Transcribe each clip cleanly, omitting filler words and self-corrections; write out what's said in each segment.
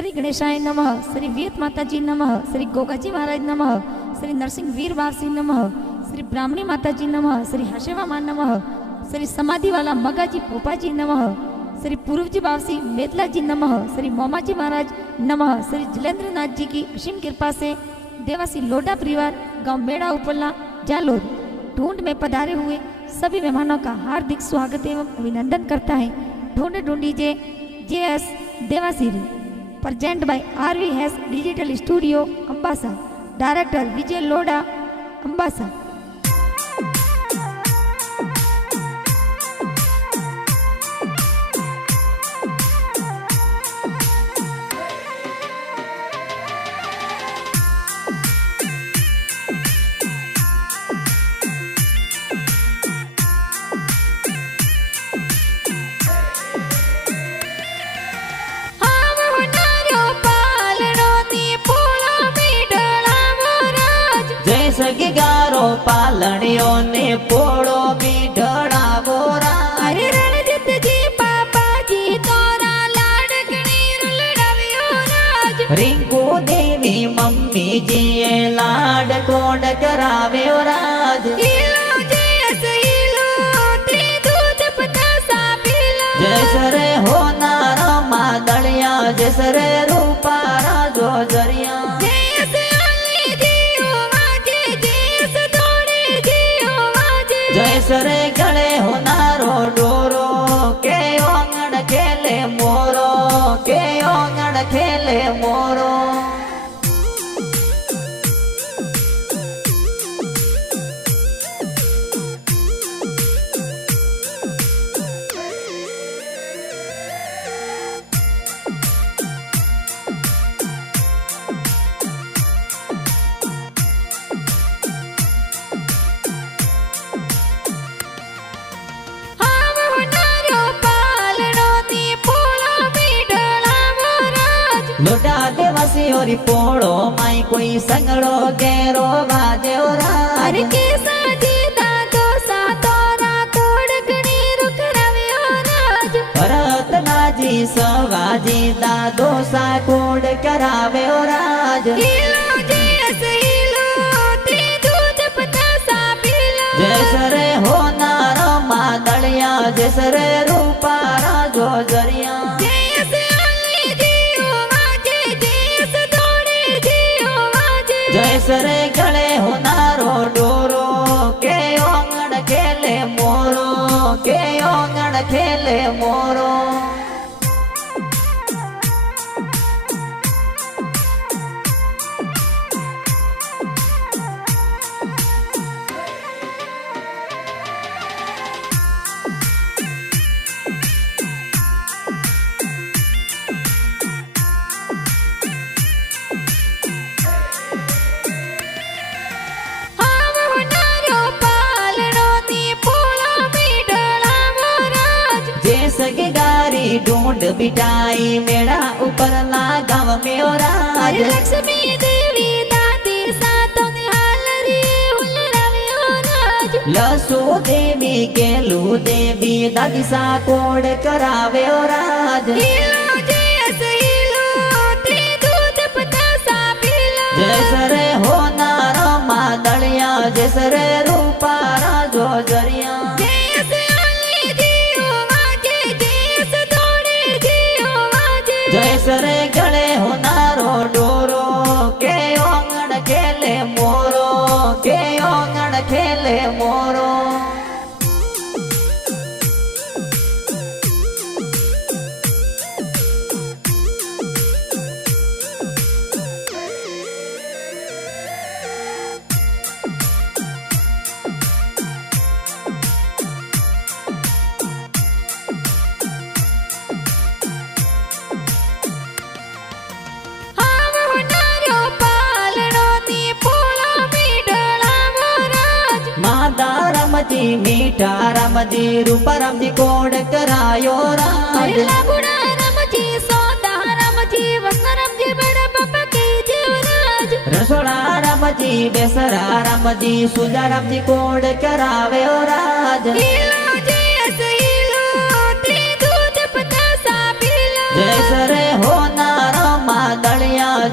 श्री गणेशाय नमः, श्री वीर माताजी नमः, श्री गोगाजी महाराज नमः, श्री नरसिंह वीर बाबसी नमः, श्री ब्राह्मणी माताजी नमः, श्री हर्षेवा नमः, श्री समाधिवाला मगाजी पोपाजी नमः, श्री पूर्वजी बाबसी मेदलाजी नमः, श्री मोमाजी महाराज नमः। श्री जलेंद्रनाथ जी की असीम कृपा से देवासी लोडा परिवार गांव मेड़ा उपला जालोर ढूंढ में पधारे हुए सभी मेहमानों का हार्दिक स्वागत एवं अभिनंदन करता है। ढूंढ ढूंढीजे JS देवासीरी present by RVS digital studio Ambasa, director Vijay Lodha Ambasa. गारो पालणियों ने पोड़ो भी ढड़ावो अरे रणजित जी पापा जी तोरा लाडकणी रुलड़ावियो राज। रिंकू देवी मम्मी जी लाड कोड करावे राज। इलो जयस इलो ते दूध पतासा पीलो जैसरे हो नारा मादलिया जैसरे रूपारा जो जरिया। जैसरे गले हो नारो डोरो के ओंगण खेले मोरो के ओंगण खेले मोरो। लोटा देवासी और पोड़ो माई कोई संगड़ो गेरो बाजे अरे कैसा जीता तो सा तोरा कोड़कणी रुकरावे राज। भरत नाजी सवाजी दा दोसा कोड करावे राज। इलो जयस इलो ते दूध पतासा पीलो जैसरे हो नारो मादलिया जैसरे रूपारा जो जरिया। जैसरे गले हो नारो डोरो के ओंगण खेले मोरो के ओंगण खेले मोरो। सगे गारी ढूंढ बिठाई मेरा ऊपर ला गाँव में राज। लक्ष्मी देवी दादी सातों निहाल रे हुलरावे राज। लसो देवी गेलू देवी दादी सा कोड करावे राज। इलो जयस इलो ते दूध पतासा पीलो जैसरे हो नारो मादलिया जैसरे रूपारा जो जरिया। जैसरे गले हो नारो डोरो के ओंगण खेले मोरो के ओंगण खेले मोरो। रामजी मीठा रामजी रूपा रामजी कोड करायो राज। बुढ़ा रामजी सौदा रामजी वसना रामजी बड़ा पापा के जीवराज। रसोड़ा रामजी बेसरा रामजी सुजा रामजी कोड करावे राज। इलो जयस इलो ते दूध पतासा पीलो जैसरे हो नारो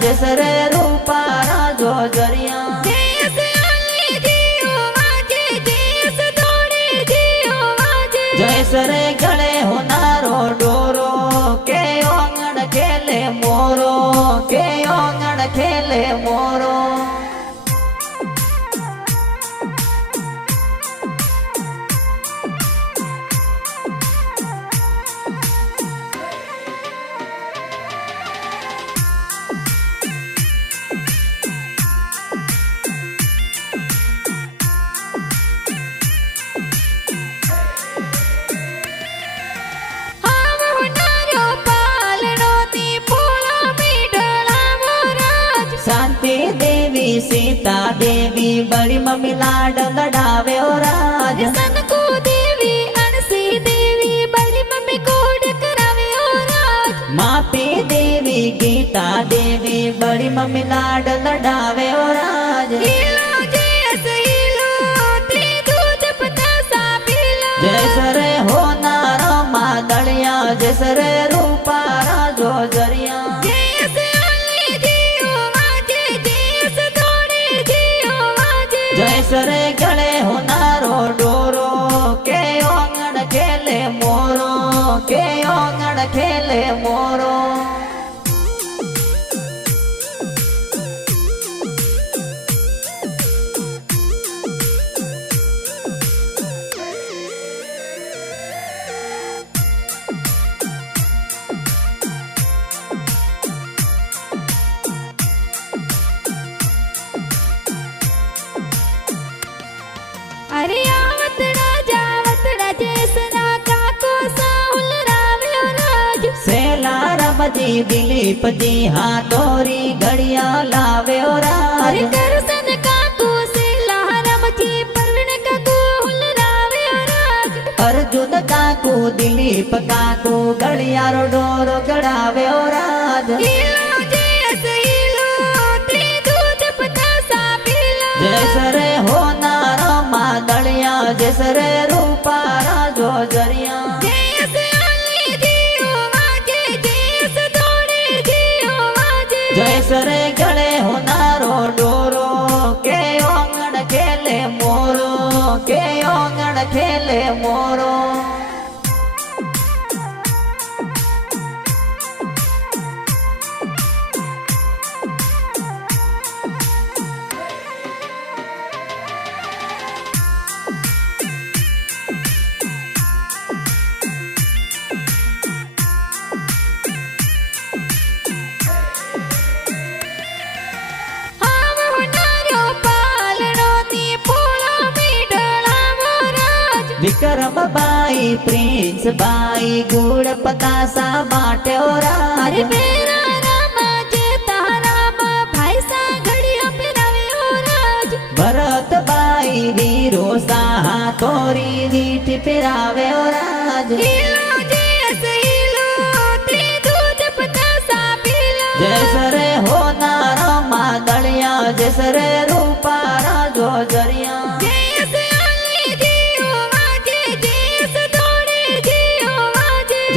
जसरे रूपारा जो जरिया जैसरे गले होनारो डोरो के ओंगण खेले मोरो के ओंगण खेले मोरो शांति देवी सीता देवी बड़ी मम्मी लाड लड़ावे और राज सनको देवी अनसी देवी बड़ी मम्मी कोड करावे और राज मापी देवी गीता देवी बड़ी मम्मी लाड लड़ावे और राज जैसरे हो नारो मादलिया जैसरे रूपारा जो जरिया जैसरे गले होनारो डोरो के ओंगण खेले मोरो के ओंगण खेले मोरो अरे आवतड़ा जावतड़ा जैसना काको साहुल रावे और राज सेला रमजी दिलीप जी हाथोरी घड़िया लावे और अरे राज दर्शन काको से लहरम जी परवीन काको हुल रावे और राज अर्जुन काकू दिलीप काकू घड़िया रो डोरो गड़ावे और राज जैसरे हो नारो मादलिया जैसरे रूपारा जो जरिया जैसरे गले हो नारो डोरो के ओंगण खेले मोरो के ओंगण खेले मोरो विक्रम बाई प्रिंस बाई गुड़ पतासा बाटे और अरे मेरा राम जेता राम भाई सा घड़िया पिरावे और राज भरत बाई वीरो साहा तोरी रीठ पिरावे और राज जैसरे हो नारो मादलिया जैसरे रूपारा जो जरिया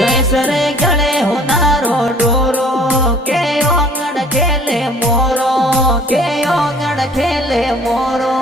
जैसरे गले हो नारो डोरो के ओंगण खेले मोरो के ओंगण खेले मोरो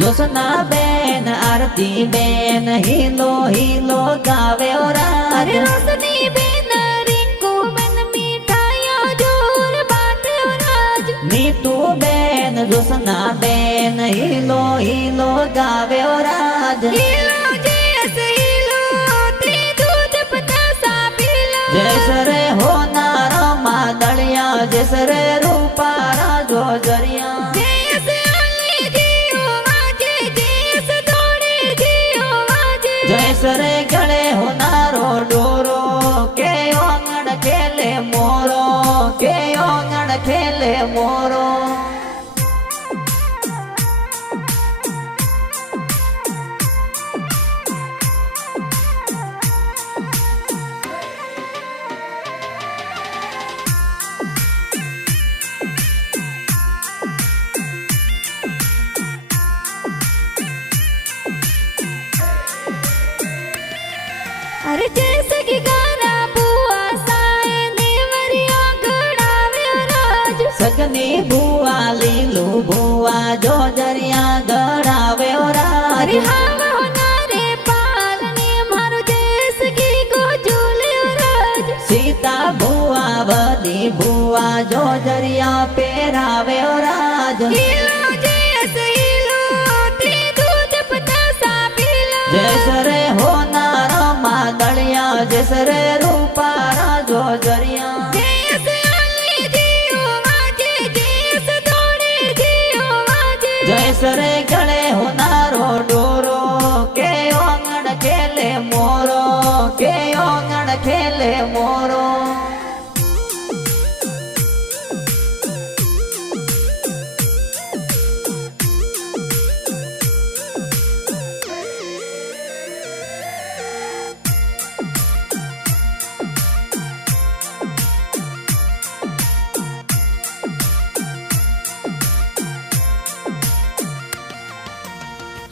जोसना बेन आरती बेन हीलो हीलो गावे और अरे रोशनी बेन रिंकू बेन मिठाइया जोर बाटे और राज नीतू बेन जोसना बेन हीलो हीलो गावे और आज जैसरे हो नारो मादलिया जैसरे रूपारा जो जरिया जैसरे गले हो नारो डोरो के ओंगण खेले मोरो के ओंगण खेले मोरो अरे जैसे कि गाना बुआ साए नेवरिया गड़ावे राज सगनी बुआ लीलू बुआ जो जरिया गड़ावे राज अरे हावा होनारे पालने मारो जैसे कि गोजुले राज सीता बुआ बदी बुआ जो जरिया पेरावे राज इलो जैसे इलो ते दूध पतासा पीलो जैसरे होनार मादलिया जैसरे रूपारा जो जरिया जैसे आली जियो वाजे जैसे दौड़े जियो वाजे जैसरे गले होनारो डोरो के ओंगण खेले मोरो के ओंगण खेले मोरो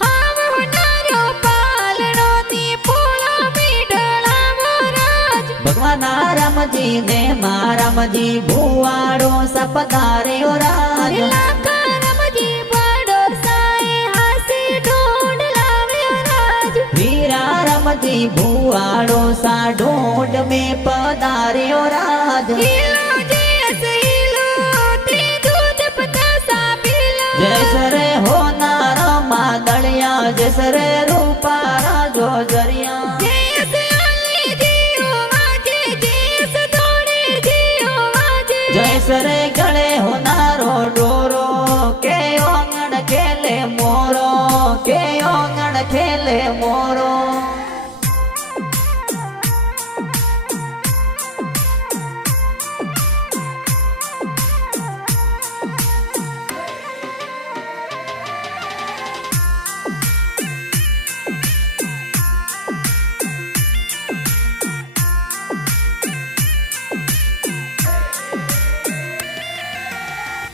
हावा होनारो पालनो नी पोला मीडला मोराज भगवान रामजी ने मारामजी भुवाड़ो सपधारे राज लाका रमजी बड़ो साए हासी ढूंढ लावे राज वीरा रामजी भुवाड़ो सा ढूंढ में पधारे राज इलो जैसे इलो ते दूध पतासा पीलो जैसरे होनार मादलिया जैसरे रूपारा जो जरिया जैसे आली जियो वाजे जैसे दौड़े जियो वाजे जैसरे गले होनारो डोरो के ओंगण खेले मोरो के ओंगण खेले मोरो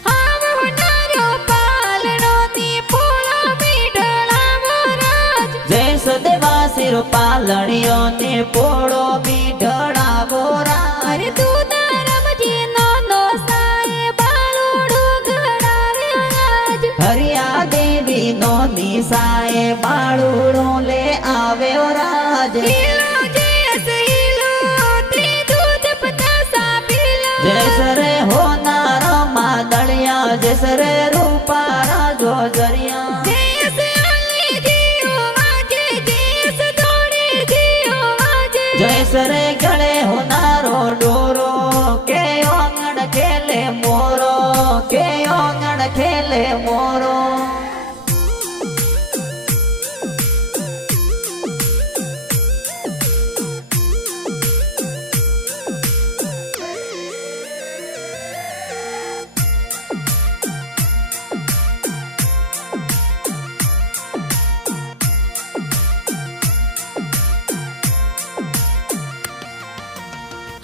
हावा होनारो पालनो नी पोला मीडला मोराज जैस देवासिर पालणियों ने पोड़ो भी ढड़ावो राज अरे दूधा रमजी नो साए बालोड़ो गड़ावे राज हरिया देवी नो निसाए बाळूड़ो ले आवे राज इलो जैसे इलो ते दूध पतासा पीलो जैसरे होनार मादलिया जैसरे रूपारा जो जरिया जैसे आली जियो वाजे जैसे दौड़े जियो वाजे जैसरे गले होनारो डोरो के ओंगण खेले मोरो के ओंगण खेले मोरो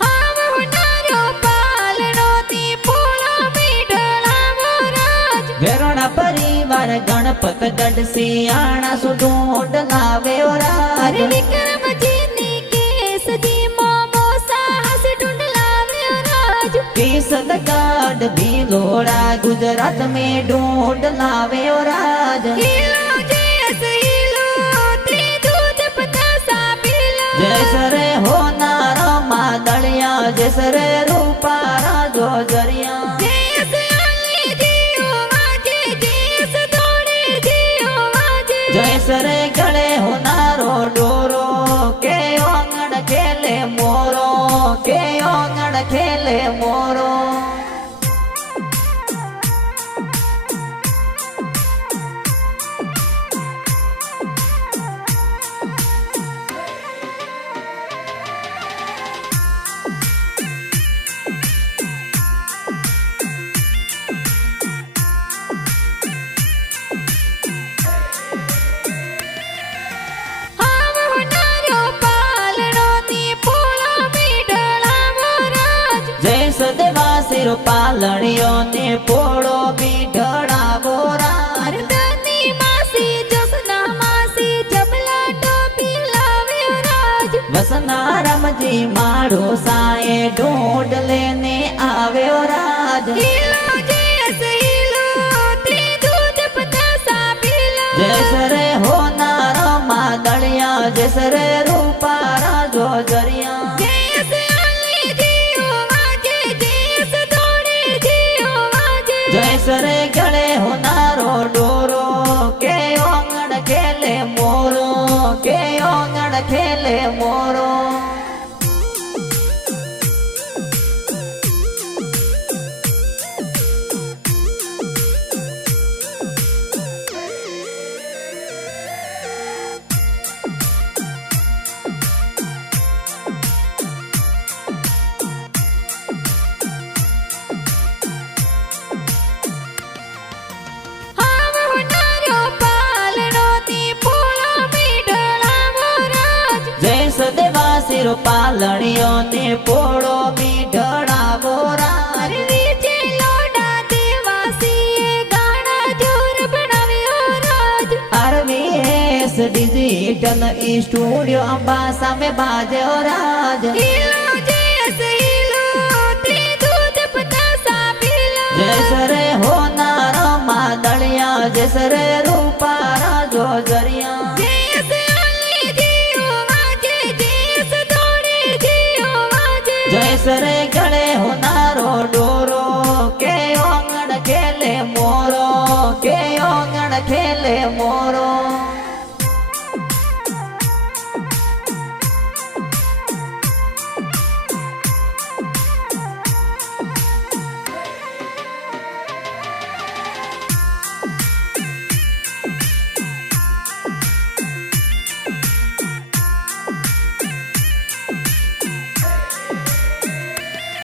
हावा होनारो पालनो नी पोला मीडला मोराज वेरोना परिवार गणपत गढ़ सियाणा सुढूंढ लावे राज अरे विक्रम जी नी केस जी मोमो साहस ढूंढ लावे राज केसद गाढ़ भीलोड़ा गुजरात में ढूंढ लावे राज इलो जैसे इलो ते दूध पतासा पीलो जैसरे होनार मादलिया जैसरे रूपारा जो जरिया जैसे आली जियो वाजे जैसे दौड़े जियो वाजे जैसरे गले होनारो डोरो के ओंगण खेले मोरो के ओंगण खेले मोरो हावा होनारो पालनो नी पोला मीडला मोराज जैस देवासिर पालणियों ने पोड़ो भी ढड़ावो राज अरदानी मासी जसना मासी जबला टोपी लावे राज वसना મારી માળો સાએ ઢોંઢ લેને આવ્યો રાજ જયસરે હોનાર માદળિયા જયસરે રૂપારા જોજરિયા જયસરે ગળે હોનારો ડોરો કે ઓંગણ ખેલે મોરો કે ઓંગણ ખેલે મોરો સદેવા સિર પાલણીઓ ને પોળો મીઢડાવો રાજ RVS ડિજિટલ સ્ટુડિયો અંબા સામે બાજ્યો રાજ જયસરે હોનાર માદળિયા જયસરે રૂપારા જોજરિયા જયસરે ગળે હોનારો ડોરો કે ઓંગણ ખેલે મોરો કે ઓંગણ ખેલે મોરો